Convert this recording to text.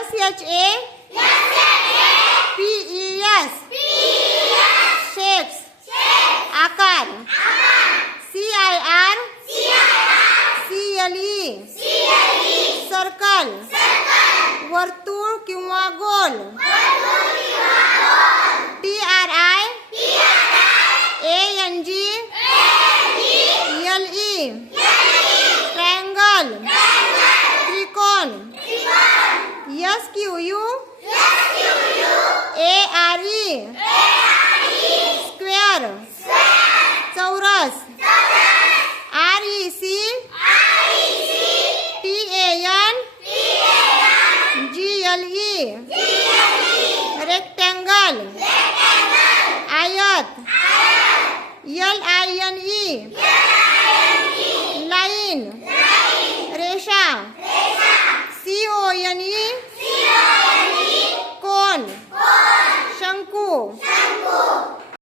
SHAPES shapes आकार CIRCLE circle वर्तुळ किंवा गोल TRIANGLE ट्रायंगल त्रिकोण SQUARE स्क्वेअर चौरस RECTANGLE रेक्टँगल आयत LINE लाईन रेषा CONE कोन शंकू